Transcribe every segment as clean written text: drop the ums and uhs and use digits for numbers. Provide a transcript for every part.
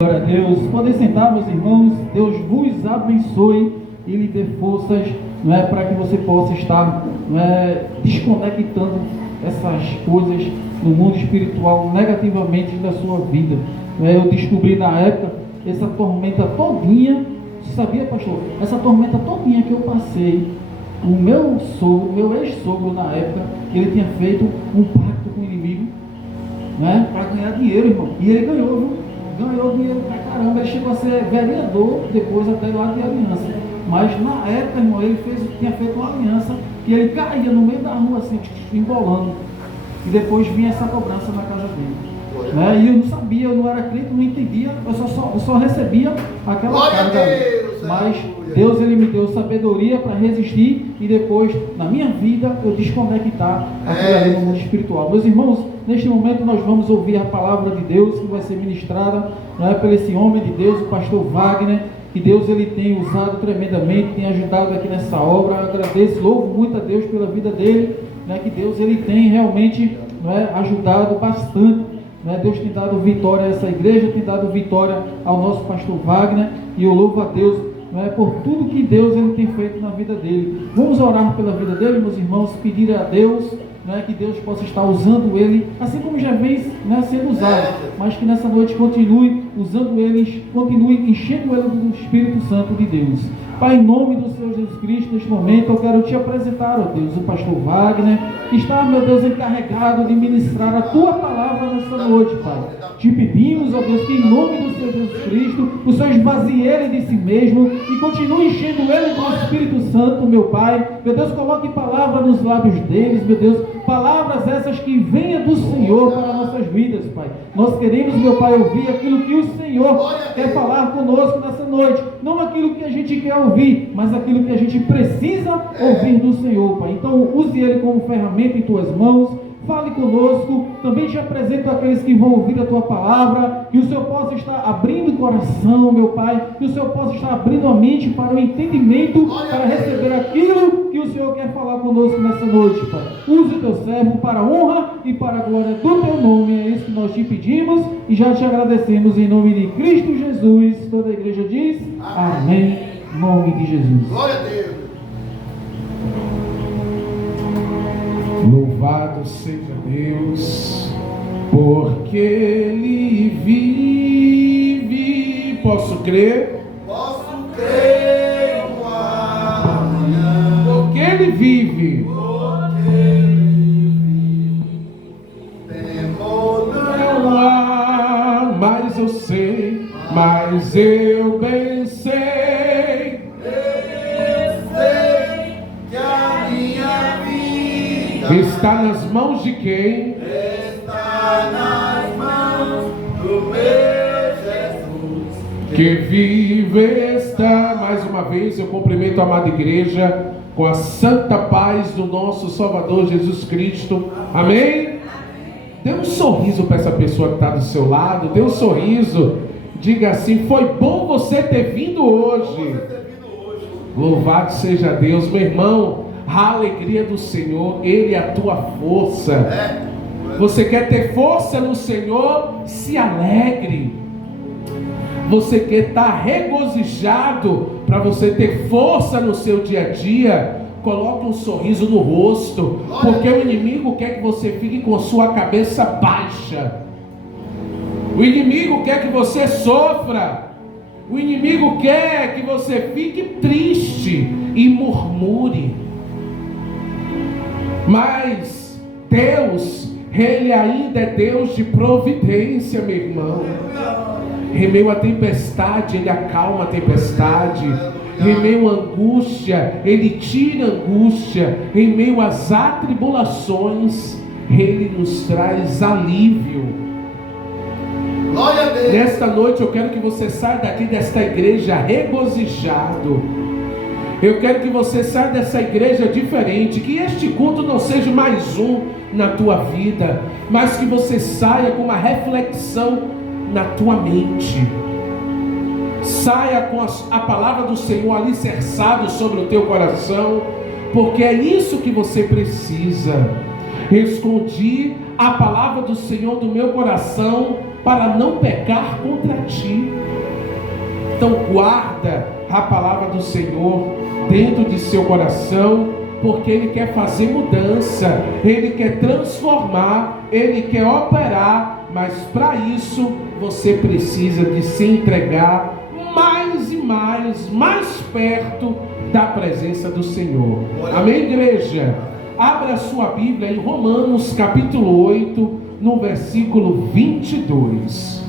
Glória a Deus. Podem sentar, meus irmãos. Deus vos abençoe e lhe dê forças, para que você possa estar, desconectando essas coisas no mundo espiritual negativamente da sua vida. Eu descobri na época essa tormenta todinha. Você sabia, pastor? Essa tormenta todinha que eu passei, o meu sogro, meu ex-sogro na época, ele tinha feito um pacto com o inimigo, para ganhar dinheiro, irmão. E ele ganhou, viu? Ganhou dinheiro pra caramba. Ele chegou a ser vereador depois até lá de aliança. Mas na época, irmão, ele tinha feito uma aliança que ele caía no meio da rua assim, embolando. E depois vinha essa cobrança na casa dele. E eu não sabia, eu não era crente, não entendia, eu só recebia aquela carga. Mas Deus, ele me deu sabedoria para resistir e depois, na minha vida, eu desconectar aquilo ali no mundo espiritual. Meus irmãos, neste momento nós vamos ouvir a palavra de Deus que vai ser ministrada por esse homem de Deus, o pastor Wagner, que Deus ele tem usado tremendamente, tem ajudado aqui nessa obra. Eu agradeço, louvo muito a Deus pela vida dele, que Deus ele tem realmente ajudado bastante. Deus tem dado vitória a essa igreja, tem dado vitória ao nosso pastor Wagner, e eu louvo a Deus por tudo que Deus ele tem feito na vida dele. Vamos orar pela vida dele, meus irmãos, pedir a Deus que Deus possa estar usando ele, assim como já vem sendo usado, mas que nessa noite continue usando ele, continue enchendo ele do Espírito Santo de Deus. Pai, em nome do Senhor Jesus Cristo, neste momento eu quero te apresentar, ó Deus, o pastor Wagner, que está, meu Deus, encarregado de ministrar a tua palavra nessa noite, Pai. Te pedimos, ó Deus, que em nome do Senhor Jesus Cristo, o Senhor esvazie ele de si mesmo e continue enchendo ele do Espírito Santo, meu Pai. Meu Deus, coloque palavra nos lábios deles, meu Deus, palavras essas que venham do Senhor para nossas vidas, Pai. Nós queremos, meu Pai, ouvir aquilo que o Senhor quer falar conosco nessa noite, não aquilo que a gente quer ouvir, mas aquilo que a gente precisa ouvir do Senhor, Pai. Então use ele como ferramenta em tuas mãos. Fale conosco, também te apresento aqueles que vão ouvir a tua palavra, que o Senhor possa estar abrindo o coração, meu Pai, que o Senhor possa estar abrindo a mente para o entendimento, para receber aquilo que o Senhor quer falar conosco nessa noite, Pai. Use o teu servo para a honra e para a glória do teu nome, é isso que nós te pedimos e já te agradecemos em nome de Cristo Jesus. Toda a igreja diz amém, em nome de Jesus. Glória a Deus. Louvado seja Deus, porque Ele vive. Posso crer? Posso crer no amanhã. Porque Ele vive. Porque Ele vive. Temor Não há, mas eu sei, mas eu bem sei. Está nas mãos de quem? Está nas mãos do meu Jesus, Que vive está. Mais uma vez eu cumprimento a amada igreja com a santa paz do nosso Salvador Jesus Cristo. Amém? Dê um sorriso para essa pessoa que está do seu lado. Dê um sorriso. Diga assim: foi bom você ter vindo hoje. Louvado seja Deus, meu irmão. A alegria do Senhor, Ele é a tua força. Você quer ter força no Senhor? Se alegre. Você quer estar regozijado para você ter força no seu dia a dia? Coloque um sorriso no rosto, porque o inimigo quer que você fique com sua cabeça baixa. O inimigo quer que você sofra. O inimigo quer que você fique triste e murmure. Mas Deus, Ele ainda é Deus de providência, meu irmão. Em meio à tempestade, Ele acalma a tempestade. Em meio à angústia, Ele tira a angústia. Em meio às atribulações, Ele nos traz alívio. Glória a Deus. Nesta noite eu quero que você saia daqui desta igreja regozijado. Eu quero que você saia dessa igreja diferente, que este culto não seja mais um na tua vida, mas que você saia com uma reflexão na tua mente. Saia com a palavra do Senhor alicerçado sobre o teu coração, porque é isso que você precisa. Escondi a palavra do Senhor do meu coração para não pecar contra ti. Então guarda a palavra do Senhor dentro de seu coração, porque Ele quer fazer mudança, Ele quer transformar, Ele quer operar, mas para isso você precisa de se entregar mais e mais perto da presença do Senhor. Amém, igreja? Abra a sua Bíblia em Romanos capítulo 8, no versículo 22.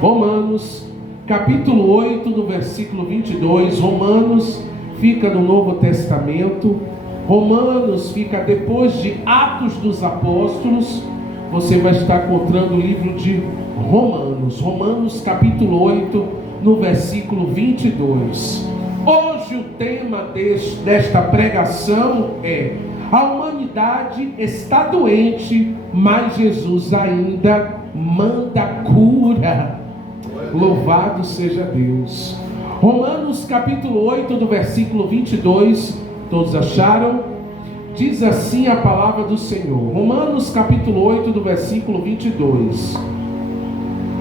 Romanos capítulo 8, no versículo 22. Romanos fica no Novo Testamento. Romanos fica depois de Atos dos Apóstolos. Você vai estar encontrando o livro de Romanos. Romanos capítulo 8, no versículo 22. Hoje o tema desta pregação é: a humanidade está doente, mas Jesus ainda manda cura. Louvado seja Deus. Romanos capítulo 8, do versículo 22. Todos acharam? Diz assim a palavra do Senhor. Romanos capítulo 8, do versículo 22.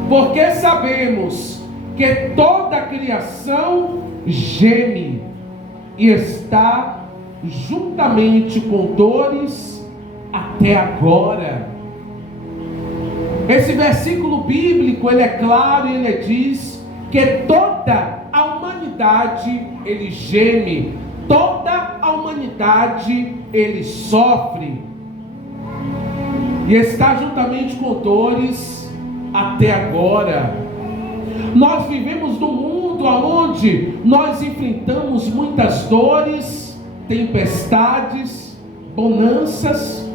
Porque sabemos que toda a criação geme e está juntamente com dores até agora. Esse versículo bíblico, ele é claro, ele diz que toda a humanidade, ele geme, toda a humanidade, ele sofre, e está juntamente com dores até agora. Nós vivemos num mundo onde nós enfrentamos muitas dores, tempestades, bonanças.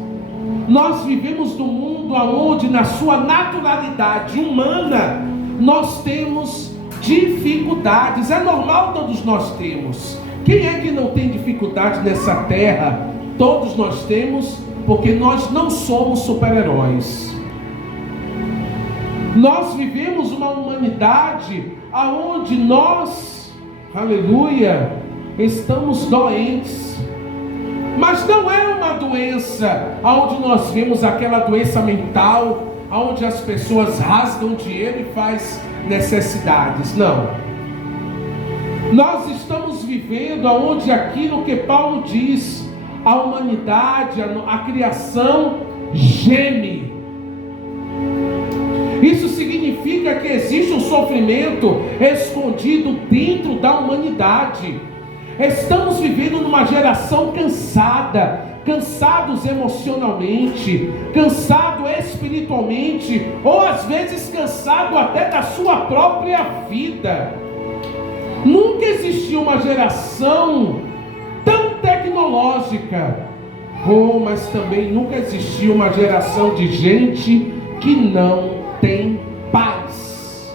Nós vivemos num mundo onde, na sua naturalidade humana, nós temos dificuldades. É normal, todos nós temos. Quem é que não tem dificuldade nessa terra? Todos nós temos, porque nós não somos super-heróis. Nós vivemos uma humanidade aonde nós, aleluia, estamos doentes. Mas não é uma doença onde nós vemos aquela doença mental, onde as pessoas rasgam dinheiro e faz necessidades. Não. Nós estamos vivendo aonde aquilo que Paulo diz, a humanidade, a criação geme. Isso significa que existe um sofrimento escondido dentro da humanidade. Estamos vivendo numa geração cansada, cansados emocionalmente, cansado espiritualmente, ou às vezes cansado até da sua própria vida. Nunca existiu uma geração tão tecnológica, mas também nunca existiu uma geração de gente que não tem paz.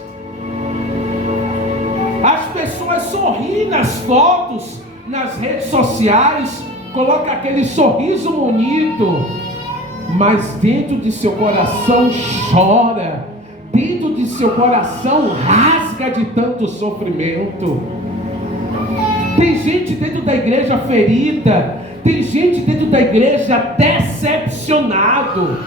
As pessoas sorriem nas fotos, nas redes sociais, coloca aquele sorriso bonito, mas dentro de seu coração chora, dentro de seu coração rasga de tanto sofrimento. Tem gente dentro da igreja ferida, tem gente dentro da igreja decepcionado.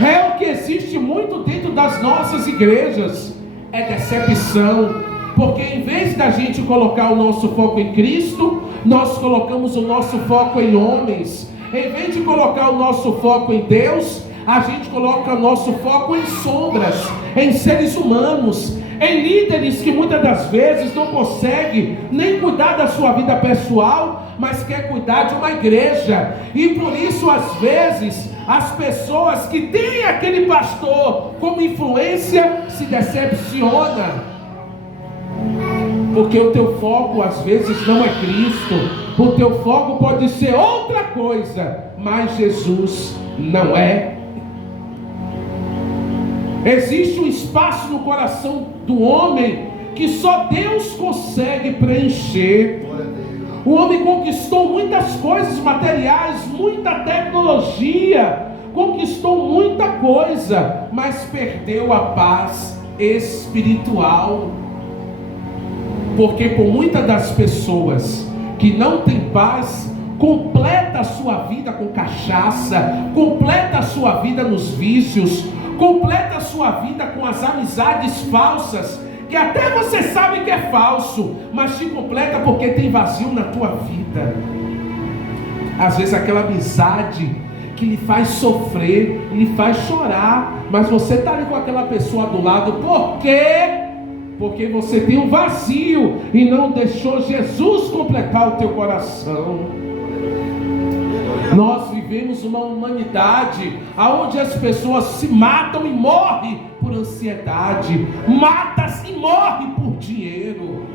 É o que existe muito dentro das nossas igrejas, é decepção. Porque em vez da gente colocar o nosso foco em Cristo, nós colocamos o nosso foco em homens. Em vez de colocar o nosso foco em Deus, a gente coloca o nosso foco em sombras, em seres humanos, em líderes que muitas das vezes não conseguem nem cuidar da sua vida pessoal, mas quer cuidar de uma igreja. E por isso, às vezes, as pessoas que têm aquele pastor como influência se decepcionam. Porque o teu foco às vezes não é Cristo, o teu foco pode ser outra coisa, mas Jesus não é. Existe um espaço no coração do homem que só Deus consegue preencher. O homem conquistou muitas coisas materiais, muita tecnologia, conquistou muita coisa, mas perdeu a paz espiritual. Porque por muitas das pessoas que não têm paz, completa a sua vida com cachaça, completa a sua vida nos vícios, Completa a sua vida com as amizades falsas, que até você sabe que é falso, mas te completa porque tem vazio na tua vida. Às vezes aquela amizade que lhe faz sofrer, lhe faz chorar, mas você está ali com aquela pessoa do lado, por quê? Porque você tem um vazio e não deixou Jesus completar o teu coração. Nós vivemos uma humanidade onde as pessoas se matam e morrem por ansiedade, mata-se e morre por dinheiro,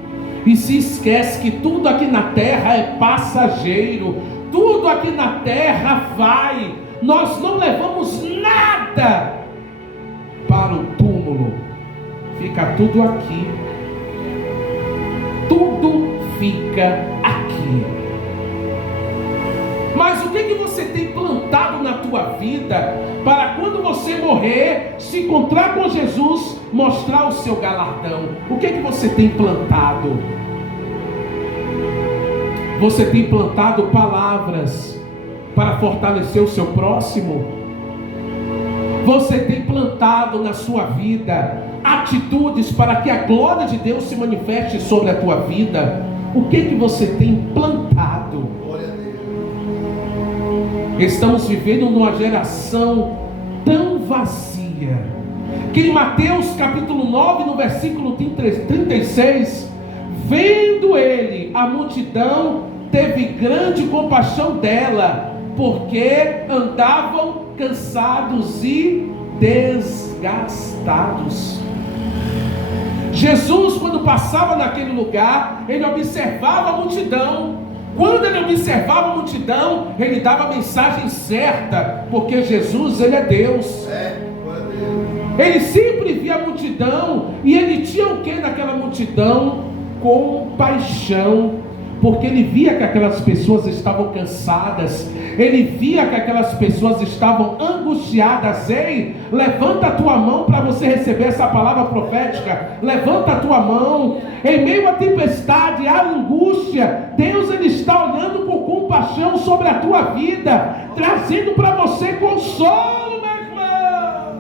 e se esquece que tudo aqui na terra é passageiro, tudo aqui na terra vai. Nós não levamos nada para o túmulo, fica tudo aqui, tudo fica aqui. Mas o que você tem plantado na tua vida para quando você morrer, se encontrar com Jesus, mostrar o seu galardão? O que você tem plantado? Você tem plantado palavras para fortalecer o seu próximo? Você tem plantado na sua vida atitudes para que a glória de Deus se manifeste sobre a tua vida? O que você tem plantado? Estamos vivendo numa geração tão vazia, que em Mateus capítulo 9, no versículo 36, vendo ele a multidão, teve grande compaixão dela, porque andavam cansados e desgastados. Jesus, quando passava naquele lugar, ele observava a multidão. Quando ele observava a multidão, ele dava a mensagem certa, porque Jesus, ele é Deus. Ele sempre via a multidão, e ele tinha o que naquela multidão? Compaixão, porque ele via que aquelas pessoas estavam cansadas, ele via que aquelas pessoas estavam angustiadas. Ei, levanta a tua mão para você receber essa palavra profética. Levanta a tua mão. Em meio à tempestade, à angústia, Deus ele está olhando com compaixão sobre a tua vida, trazendo para você consolo, meu irmão.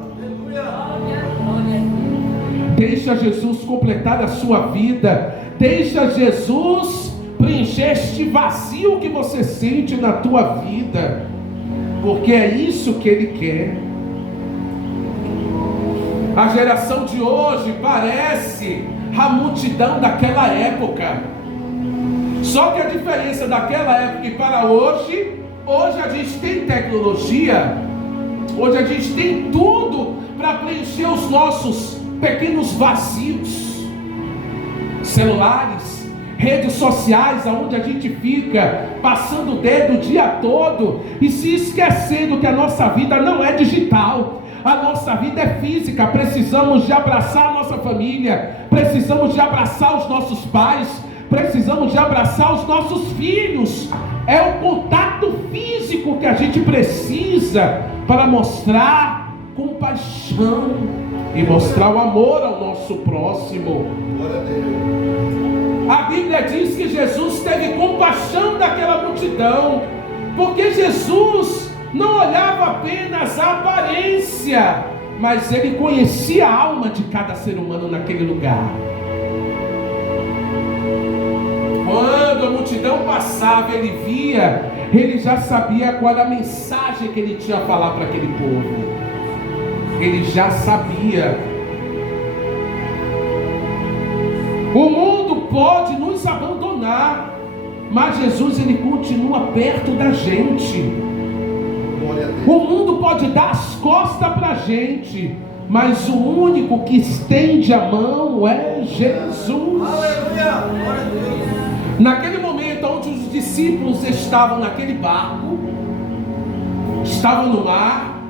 Deixa Jesus completar a sua vida. Deixa Jesus preencher este vazio que você sente na tua vida, porque é isso que Ele quer. A geração de hoje parece a multidão daquela época, só que a diferença daquela época e para hoje a gente tem tecnologia, hoje a gente tem tudo para preencher os nossos pequenos vazios, celulares, redes sociais, aonde a gente fica passando o dedo o dia todo e se esquecendo que a nossa vida não é digital, a nossa vida é física. Precisamos de abraçar a nossa família, precisamos de abraçar os nossos pais, precisamos de abraçar os nossos filhos. É o contato físico que a gente precisa para mostrar compaixão e mostrar o amor ao nosso próximo. Glória a Deus. A Bíblia diz que Jesus teve compaixão daquela multidão, porque Jesus não olhava apenas a aparência, mas ele conhecia a alma de cada ser humano naquele lugar. Quando a multidão passava, ele via, ele já sabia qual era a mensagem que ele tinha a falar para aquele povo. Ele já sabia. O mundo pode nos abandonar, mas Jesus ele continua perto da gente. O mundo pode dar as costas para a gente, mas o único que estende a mão é Jesus. Aleluia! Glória a Deus. Naquele momento onde os discípulos estavam naquele barco, estavam no mar,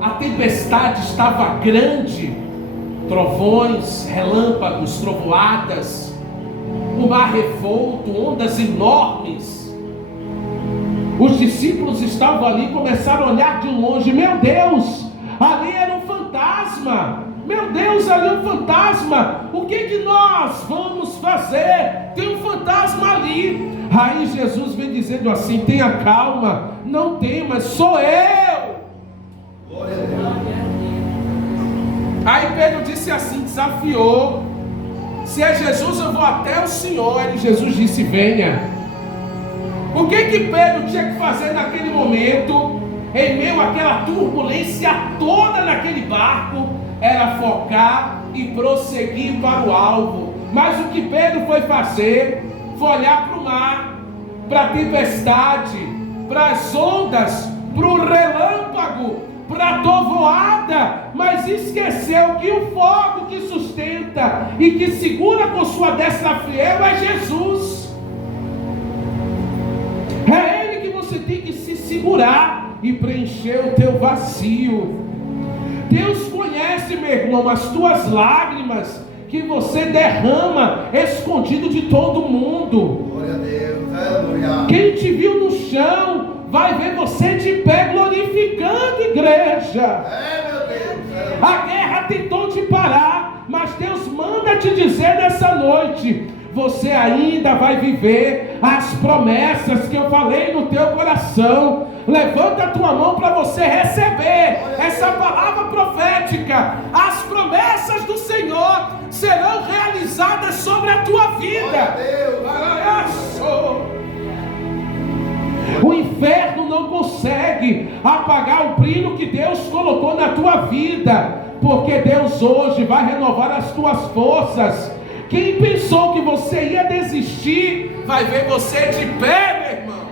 a tempestade estava grande, trovões, relâmpagos, trovoadas, o mar revolto, ondas enormes. Os discípulos estavam ali e começaram a olhar de longe. Meu Deus, ali era um fantasma. Meu Deus, ali é um fantasma. O que nós vamos fazer? Tem um fantasma ali. Aí Jesus vem dizendo assim: tenha calma, não temas, sou eu. Glória a Deus. Aí Pedro disse assim, desafiou: se é Jesus, eu vou até o Senhor. E Jesus disse: venha. O que Pedro tinha que fazer naquele momento, em meio àquela turbulência toda naquele barco? Era focar e prosseguir para o alvo. Mas o que Pedro foi fazer foi olhar para o mar, para a tempestade, para as ondas, para o relâmpago, para a trovoada, mas esqueceu que o fogo que sustenta e que segura com sua destra fiel é Jesus. É Ele que você tem que se segurar e preencher o teu vazio. Deus conhece, meu irmão, as tuas lágrimas que você derrama escondido de todo mundo. Glória a Deus, aleluia. Quem te viu no chão vai ver você de pé glorificando, igreja. Meu Deus. A guerra tentou te parar, mas Deus manda te dizer nessa noite: você ainda vai viver as promessas que eu falei no teu coração. Levanta a tua mão para você receber essa palavra profética. As promessas do Senhor serão realizadas sobre a tua vida. O inferno não consegue apagar o brilho que Deus colocou na tua vida, porque Deus hoje vai renovar as tuas forças. Quem pensou que você ia desistir, vai ver você de pé, meu irmão.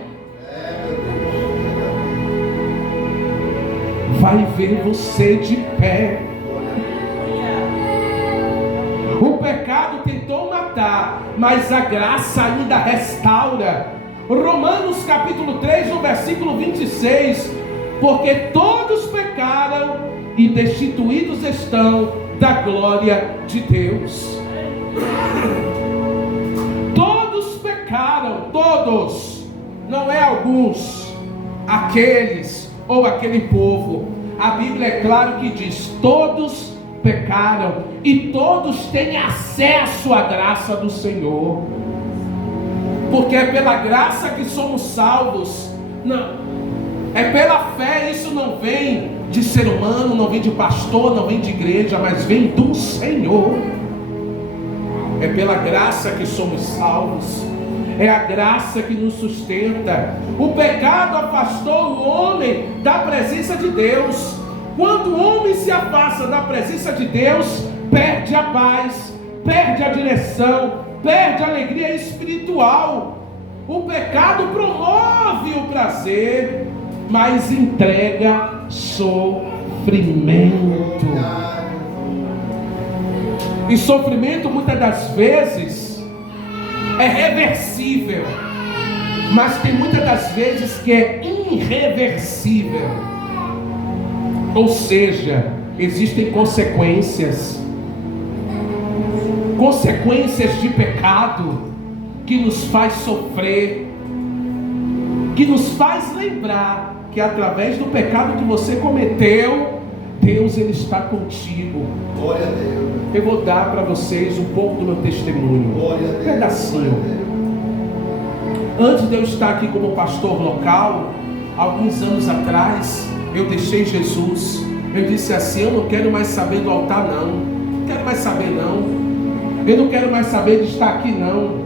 Vai ver você de pé. O pecado tentou matar, mas a graça ainda restaura. Romanos capítulo 3, no versículo 26: porque todos pecaram e destituídos estão da glória de Deus. Todos pecaram, todos, não é alguns, aqueles ou aquele povo. A Bíblia é claro que diz: todos pecaram e todos têm acesso à graça do Senhor, porque é pela graça que somos salvos. Não, é pela fé. Isso não vem de ser humano, não vem de pastor, não vem de igreja, mas vem do Senhor. É pela graça que somos salvos. É a graça que nos sustenta. O pecado afastou o homem da presença de Deus. Quando o homem se afasta da presença de Deus, perde a paz, perde a direção, perde a alegria espiritual. O pecado promove o prazer, mas entrega sofrimento. E sofrimento muitas das vezes é reversível, mas tem muitas das vezes que é irreversível. Ou seja, existem consequências de pecado que nos faz sofrer, que nos faz lembrar que através do pecado que você cometeu, Deus ele está contigo. Glória a Deus. Eu vou dar para vocês um pouco do meu testemunho, um pedacinho. Antes de eu estar aqui como pastor local, alguns anos atrás, eu deixei Jesus. Eu disse assim: eu não quero mais saber do altar não, não quero mais saber não, eu não quero mais saber de estar aqui não,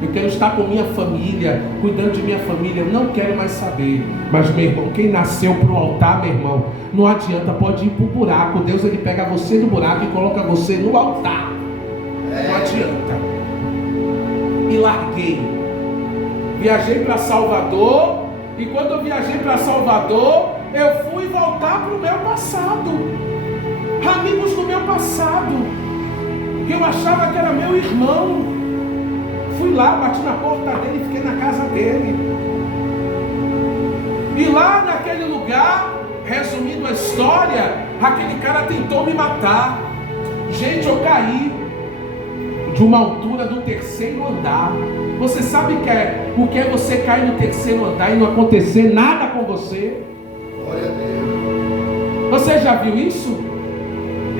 eu quero estar com minha família, cuidando de minha família, eu não quero mais saber. Mas meu irmão, quem nasceu para o altar, meu irmão, não adianta, pode ir para o buraco. Deus ele pega você do buraco e coloca você no altar. Não adianta. E larguei. Viajei para Salvador, e quando eu viajei para Salvador, eu fui voltar para o meu passado, amigos do meu passado, que eu achava que era meu irmão. Fui lá, bati na porta dele e fiquei na casa dele. E lá naquele lugar, resumindo a história, aquele cara tentou me matar. Gente, eu caí de uma altura do 3º andar. Você sabe o que é você cair no 3º andar e não acontecer nada com você? Glória a Deus. Você já viu isso?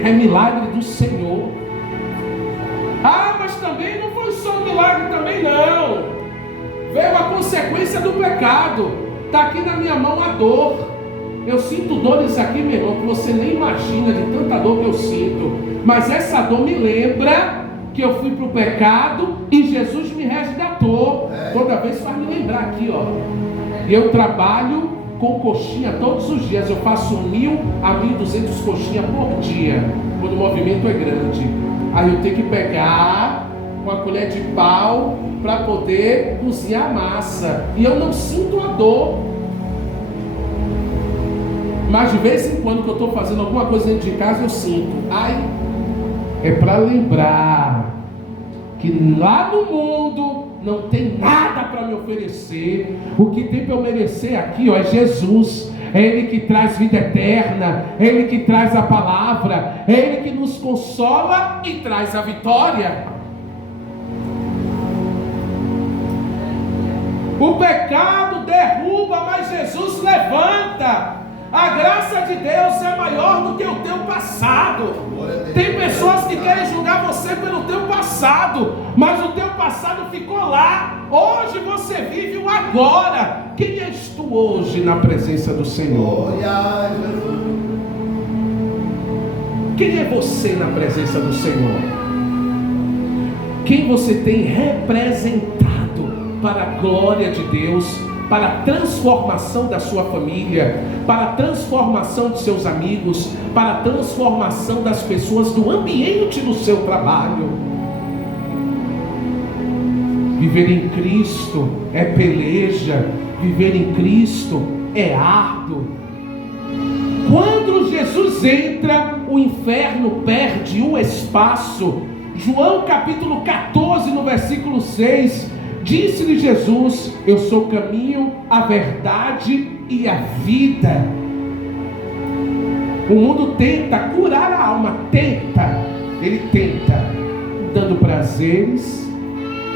É milagre do Senhor. Ah, mas também não foi só um milagre também não. Veio a consequência do pecado. Está aqui na minha mão a dor. Eu sinto dores aqui, meu irmão, que você nem imagina de tanta dor que eu sinto. Mas essa dor me lembra que eu fui para o pecado e Jesus me resgatou. Toda vez faz me lembrar aqui, ó. Eu trabalho com coxinha todos os dias. Eu faço 1.000 a 1.200 coxinhas por dia, quando o movimento é grande. Aí eu tenho que pegar uma colher de pau para poder cozinhar a massa. E eu não sinto a dor. Mas de vez em quando que eu estou fazendo alguma coisa dentro de casa, eu sinto. Ai, é para lembrar que lá no mundo não tem nada para me oferecer. O que tem para eu merecer aqui, ó, é Jesus. É Ele que traz vida eterna, é Ele que traz a palavra, é Ele que nos consola e traz a vitória. O pecado derruba, mas Jesus levanta. A graça de Deus é maior do que o teu passado. Tem pessoas que querem julgar você pelo teu passado, mas o teu passado ficou lá. Hoje você vive o agora. Quem és tu hoje na presença do Senhor? Quem é você na presença do Senhor? Quem você tem representado para a glória de Deus, para a transformação da sua família, para a transformação de seus amigos, para a transformação das pessoas do ambiente do seu trabalho? Viver em Cristo é peleja, viver em Cristo é árduo. Quando Jesus entra, o inferno perde o espaço. João capítulo 14, no versículo 6, disse-lhe Jesus: eu sou o caminho, a verdade e a vida. O mundo tenta curar a alma, ele tenta, dando prazeres,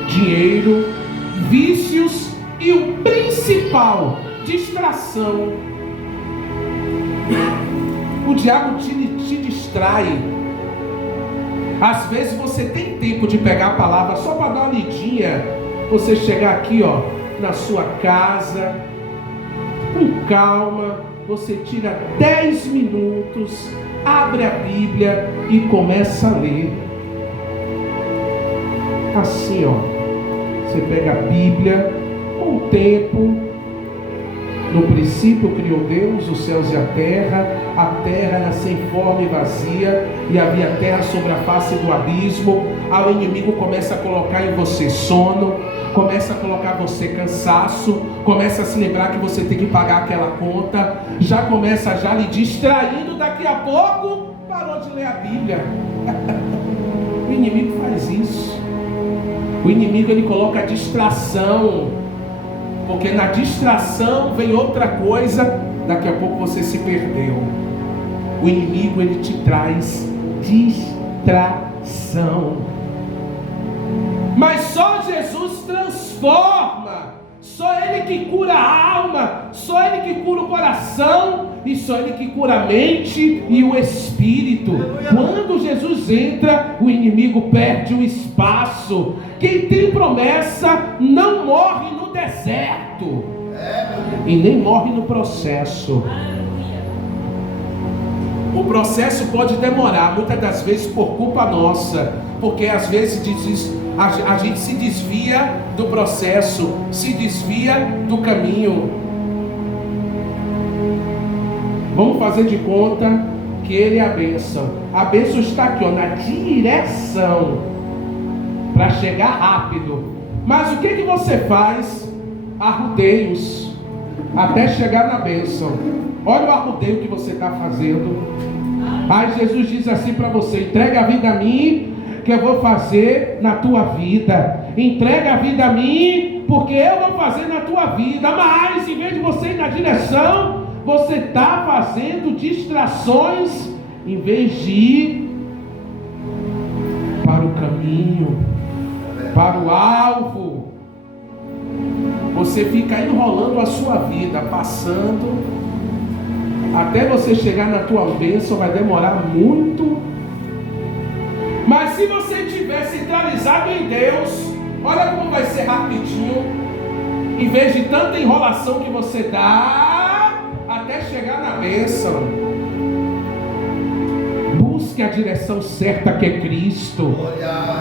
dinheiro, vícios e o principal, distração. O diabo te distrai. Às vezes você tem tempo de pegar a palavra só para dar uma lidinha. Você chegar aqui, ó, na sua casa, com calma, você tira 10 minutos, abre a Bíblia e começa a ler. Assim, ó, você pega a Bíblia, com o tempo. No princípio criou Deus os céus e a terra era sem forma e vazia, e havia terra sobre a face do abismo. Aí o inimigo começa a colocar em você sono, começa a colocar em você cansaço, começa a se lembrar que você tem que pagar aquela conta, já começa já lhe distraindo, daqui a pouco parou de ler a Bíblia. O inimigo faz isso. O inimigo, ele coloca a distração, porque na distração vem outra coisa, daqui a pouco você se perdeu. O inimigo, ele te traz distração. Mas só Jesus transforma, só Ele que cura a alma, só Ele que cura o coração, e só Ele que cura a mente e o espírito. Quando Jesus entra, o inimigo perde o espaço. Quem tem promessa não morre no deserto e nem morre no processo. O processo pode demorar, muitas das vezes por culpa nossa, porque às vezes a gente se desvia do processo, se desvia do caminho. Vamos fazer de conta que Ele é a bênção. A bênção está aqui, ó, na direção, para chegar rápido. Mas o que você faz? Arrudeios até chegar na bênção. Olha o arrudeio que você está fazendo. Aí Jesus diz assim para você: entrega a vida a mim, que eu vou fazer na tua vida. Entrega a vida a mim, porque eu vou fazer na tua vida. Mas em vez de você ir na direção, você está fazendo distrações, em vez de ir para o caminho, para o alvo. Você fica enrolando a sua vida, passando, até você chegar na tua bênção vai demorar muito. Mas se você estiver centralizado em Deus, olha como vai ser rapidinho. Em vez de tanta enrolação que você dá, até chegar na bênção. Busque a direção certa que é Cristo.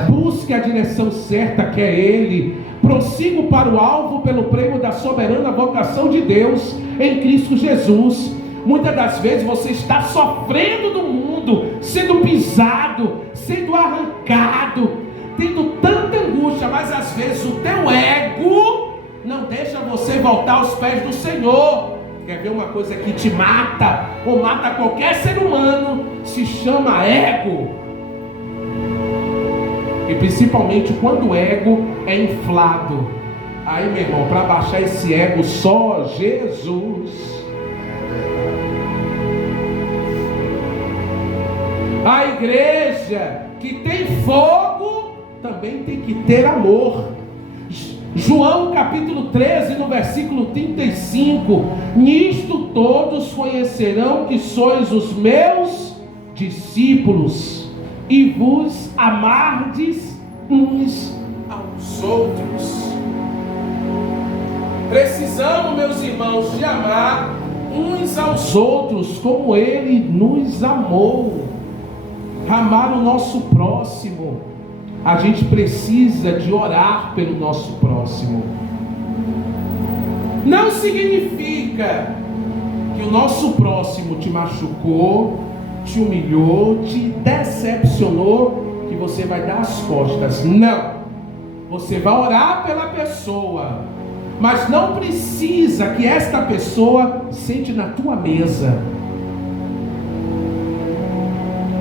Busque a direção certa que é Ele. Prossigo para o alvo pelo prêmio da soberana vocação de Deus em Cristo Jesus. Muitas das vezes você está sofrendo do mundo, sendo pisado, sendo arrancado, tendo tanta angústia, mas às vezes o teu ego não deixa você voltar aos pés do Senhor. Quer ver uma coisa que te mata, ou mata qualquer ser humano, se chama ego. E principalmente quando o ego é inflado. Aí, meu irmão, para baixar esse ego, só Jesus. A igreja que tem fogo também tem que ter amor. João capítulo 13, no versículo 35: nisto todos conhecerão que sois os meus discípulos, e vos amardes uns aos outros. Precisamos, meus irmãos, de amar uns aos outros como Ele nos amou. Amar o nosso próximo. A gente precisa de orar pelo nosso próximo. Não significa que o nosso próximo te machucou, te humilhou, te decepcionou, que você vai dar as costas. Não. Você vai orar pela pessoa, mas não precisa que esta pessoa sente na tua mesa.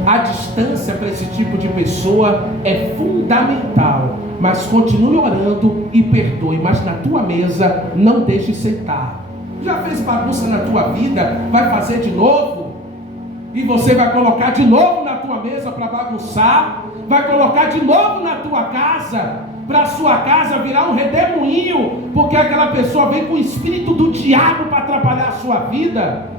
A distância para esse tipo de pessoa é fundamental, mas continue orando e perdoe, mas na tua mesa não deixe sentar. Já fez bagunça na tua vida, vai fazer de novo? E você vai colocar de novo na tua mesa para bagunçar? Vai colocar de novo na tua casa, para a sua casa virar um redemoinho, porque aquela pessoa vem com o espírito do diabo para atrapalhar a sua vida?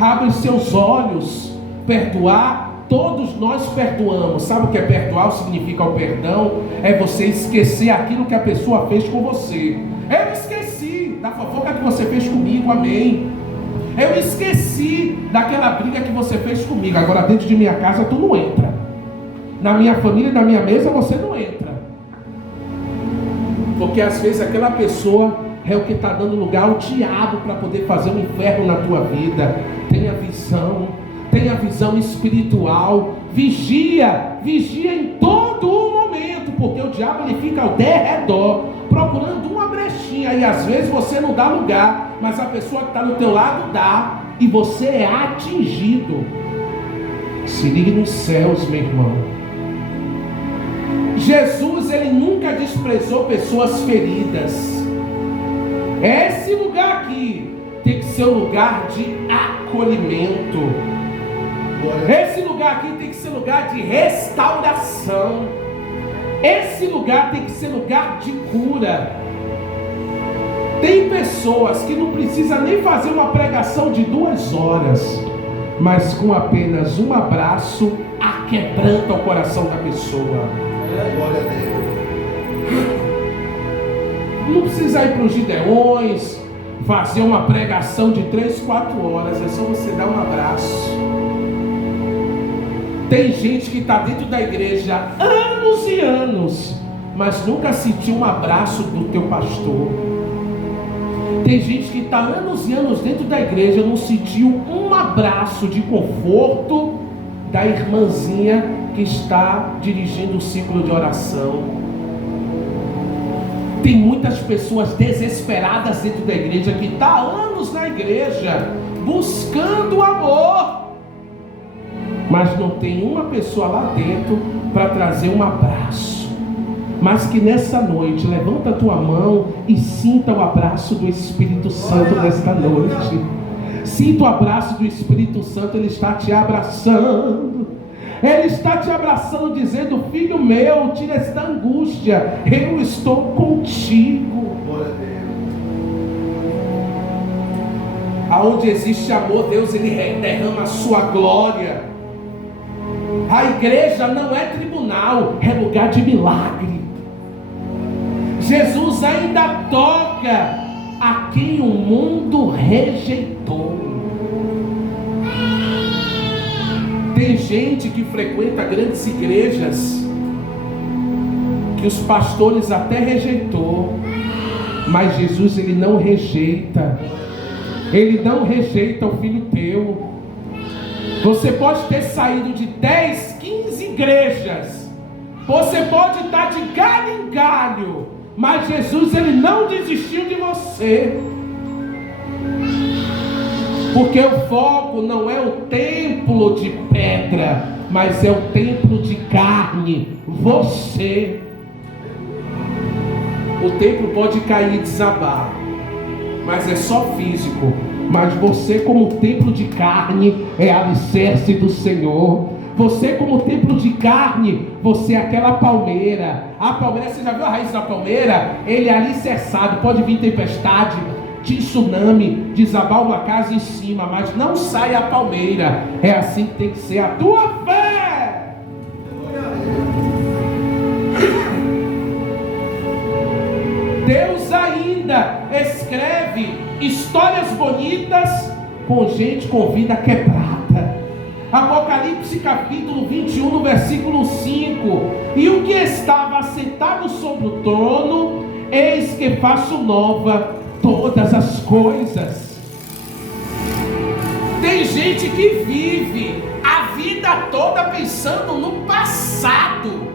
Abre seus olhos. Perdoar, todos nós perdoamos. Sabe o que é perdoar? O significa o perdão é você esquecer aquilo que a pessoa fez com você. Eu esqueci da fofoca que você fez comigo, amém. Eu esqueci daquela briga que você fez comigo. Agora dentro de minha casa tu não entra. Na minha família, na minha mesa você não entra. Porque às vezes aquela pessoa é o que está dando lugar ao diabo para poder fazer um inferno na tua vida. Tenha visão. Tenha visão espiritual. Vigia em todo o momento, porque o diabo ele fica ao derredor, procurando uma brechinha, e às vezes você não dá lugar, mas a pessoa que está do teu lado dá, e você é atingido. Se ligue nos céus, meu irmão. Jesus, ele nunca desprezou pessoas feridas. Esse lugar aqui tem que ser um lugar de acolhimento. Esse lugar aqui tem que ser lugar de restauração. Esse lugar tem que ser lugar de cura. Tem pessoas que não precisam nem fazer uma pregação de 2 horas, mas com apenas um abraço aquebranta o coração da pessoa. Glória a Deus. Não precisa ir para os Gideões, fazer uma pregação de 3, 4 horas. É só você dar um abraço. Tem gente que está dentro da igreja há anos e anos, mas nunca sentiu um abraço do teu pastor. Tem gente que está anos e anos dentro da igreja, não sentiu um abraço de conforto da irmãzinha que está dirigindo o ciclo de oração. Tem muitas pessoas desesperadas dentro da igreja, que está há anos na igreja, buscando amor, mas não tem uma pessoa lá dentro para trazer um abraço. Mas que nessa noite, levanta a tua mão e sinta o abraço do Espírito Santo nesta noite. Sinta o abraço do Espírito Santo, Ele está te abraçando. Ele está te abraçando, dizendo: filho meu, tira esta angústia, eu estou contigo. Glória a Deus. Aonde existe amor, Deus ele derrama a sua glória. A igreja não é tribunal, é lugar de milagre. Jesus ainda toca a quem o mundo rejeitou. Tem gente que frequenta grandes igrejas que os pastores até rejeitou, mas Jesus, ele não rejeita. Ele não rejeita o filho teu. Você pode ter saído de 10, 15 igrejas, você pode estar de galho em galho, mas Jesus, ele não desistiu de você. Porque o foco não é o templo de pedra, mas é o templo de carne, você. O templo pode cair e desabar, mas é só físico. Mas você, como templo de carne, é alicerce do Senhor. Você, como templo de carne, você é aquela palmeira. A palmeira, você já viu a raiz da palmeira? Ele é alicerçado. Pode vir tempestade, tsunami, desabar uma casa em cima, mas não sai a palmeira. É assim que tem que ser a tua fé. Deus ainda escreve histórias bonitas com gente com vida quebrada. Apocalipse capítulo 21, no versículo 5: e o que estava assentado sobre o trono, eis que faço nova todas as coisas. Tem gente que vive a vida toda pensando no passado.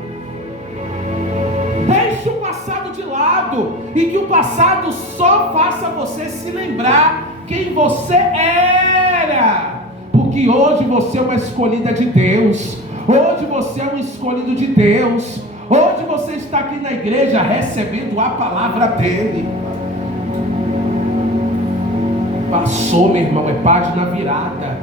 Deixe o passado de lado, e que o passado só faça você se lembrar quem você era. Porque hoje você é uma escolhida de Deus. Hoje você é um escolhido de Deus. Hoje você está aqui na igreja recebendo a palavra dele. Passou, meu irmão, é página virada.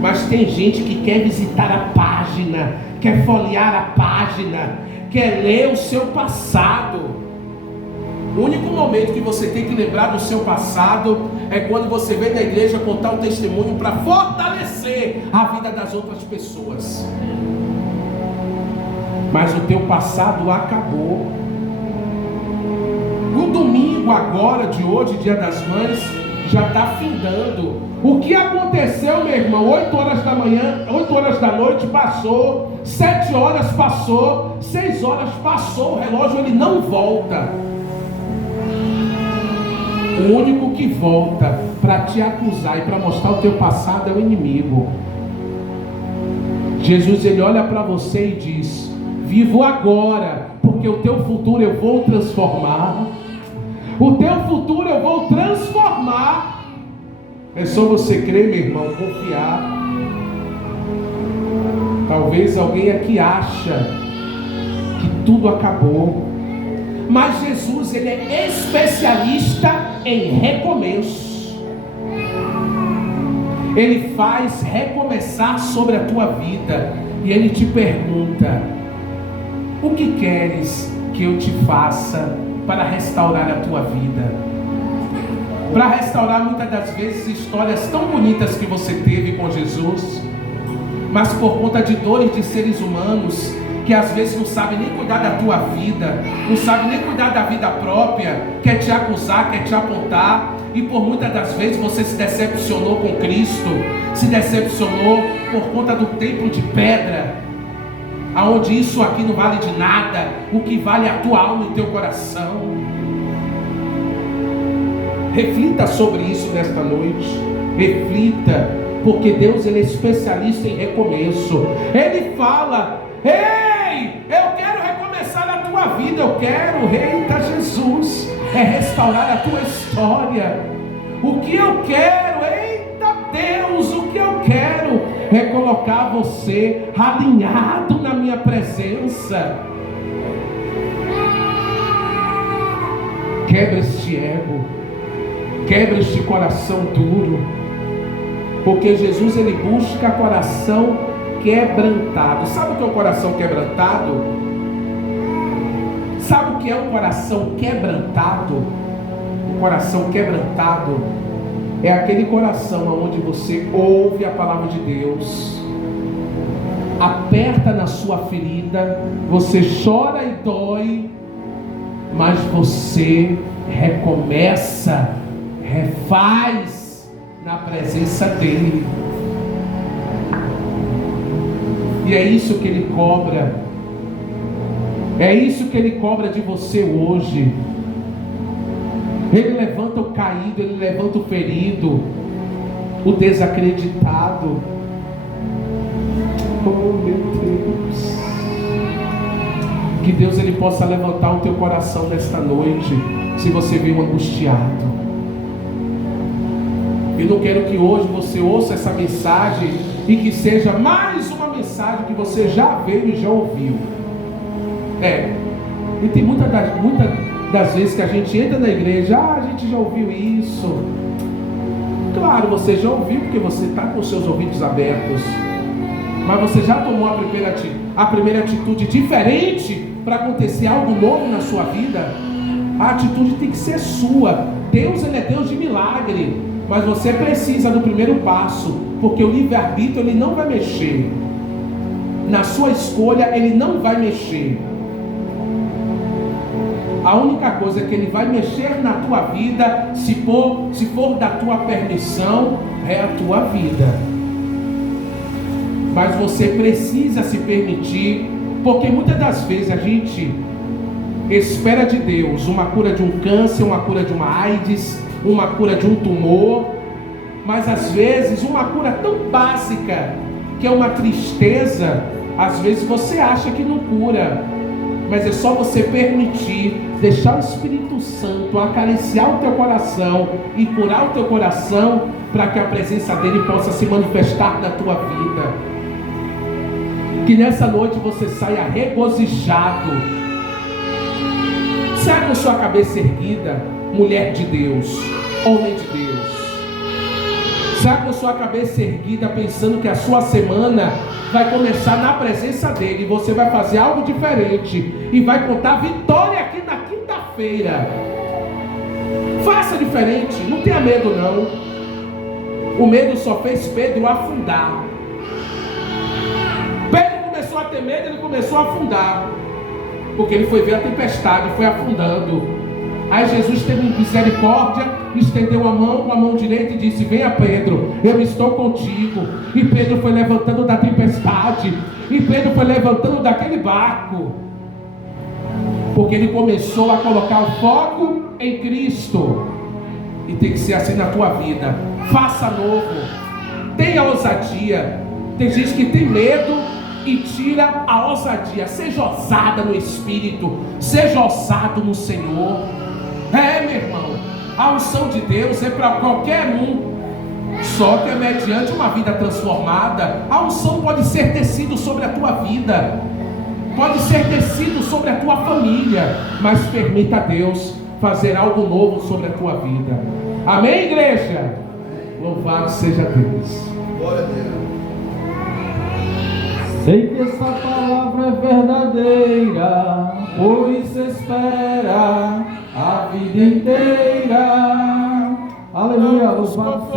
Mas tem gente que quer visitar a página, quer folhear a página, quer ler o seu passado. O único momento que você tem que lembrar do seu passado é quando você vem na igreja contar um testemunho para fortalecer a vida das outras pessoas. Mas o teu passado acabou. O domingo agora de hoje, dia das mães, já está findando. O que aconteceu, meu irmão? 8 horas da manhã, 8 horas da noite passou, 7 horas passou, 6 horas passou, o relógio ele não volta. O único que volta para te acusar e para mostrar o teu passado é o inimigo. Jesus, ele olha para você e diz: vivo agora, porque o teu futuro eu vou transformar. O teu futuro eu vou transformar. É só você crer, meu irmão, confiar. Talvez alguém aqui acha que tudo acabou, mas Jesus, ele é especialista em recomeço. Ele faz recomeçar sobre a tua vida. E ele te pergunta: o que queres que eu te faça para restaurar a tua vida? Para restaurar muitas das vezes histórias tão bonitas que você teve com Jesus, mas por conta de dores de seres humanos que às vezes não sabe nem cuidar da tua vida, não sabe nem cuidar da vida própria, quer te acusar, quer te apontar, e por muitas das vezes você se decepcionou com Cristo, se decepcionou por conta do templo de pedra, aonde isso aqui não vale de nada, o que vale é a tua alma e o teu coração. Reflita sobre isso nesta noite, reflita, porque Deus, ele é especialista em recomeço. Ele fala: ei, eu quero recomeçar a tua vida, eu quero, eita Jesus, é restaurar a tua história. O que eu quero, eita Deus, o que eu quero é colocar você alinhado na minha presença. Quebra este ego, quebra este coração duro, porque Jesus, ele busca coração quebrantado. Sabe o que é um coração quebrantado? Sabe o que é um coração quebrantado? Um coração quebrantado é aquele coração onde você ouve a palavra de Deus, aperta na sua ferida, você chora e dói, mas você recomeça, refaz na presença dele. E é isso que ele cobra. É isso que ele cobra de você hoje. Ele levanta o caído, ele levanta o ferido, o desacreditado. Oh, meu Deus. Que Deus ele possa levantar o teu coração nesta noite, se você veio angustiado. Eu não quero que hoje você ouça essa mensagem e que seja mais uma mensagem que você já veio e já ouviu. E tem muitas das vezes que a gente entra na igreja, a gente já ouviu isso. Claro, você já ouviu porque você está com os seus ouvidos abertos. Mas você já tomou a primeira atitude diferente para acontecer algo novo na sua vida? A atitude tem que ser sua. Deus ele é Deus de milagre, mas você precisa do primeiro passo, porque o livre-arbítrio ele não vai mexer. Na sua escolha ele não vai mexer. A única coisa que ele vai mexer na tua vida, se for da tua permissão, é a tua vida. Mas você precisa se permitir, porque muitas das vezes a gente espera de Deus uma cura de um câncer, uma cura de uma AIDS, uma cura de um tumor, mas às vezes uma cura tão básica, que é uma tristeza, às vezes você acha que não cura. Mas é só você permitir, deixar o Espírito Santo acariciar o teu coração e curar o teu coração, para que a presença dele possa se manifestar na tua vida. Que nessa noite você saia regozijado. Saia com sua cabeça erguida, mulher de Deus, homem de Deus. Saia com sua cabeça erguida, pensando que a sua semana vai começar na presença dele, e você vai fazer algo diferente e vai contar vitória aqui na quinta-feira. Faça diferente, não tenha medo não. O medo só fez Pedro afundar. Pedro começou a ter medo, ele começou a afundar, porque ele foi ver a tempestade, foi afundando. Aí Jesus teve misericórdia, estendeu a mão com a mão direita e disse: venha Pedro, eu estou contigo. E Pedro foi levantando da tempestade, e Pedro foi levantando daquele barco, porque ele começou a colocar o foco em Cristo. E tem que ser assim na tua vida. Faça novo, tenha ousadia. Tem gente que tem medo e tira a ousadia. Seja ousada no Espírito, seja ousado no Senhor. Meu irmão, a unção de Deus é para qualquer um, só que é mediante uma vida transformada. A unção pode ser tecido sobre a tua vida, pode ser tecido sobre a tua família, mas permita a Deus fazer algo novo sobre a tua vida. Amém, igreja? Louvado seja Deus. Glória a Deus. Sei que essa palavra é verdadeira, pois espera a vida inteira. Aleluia, louvado seja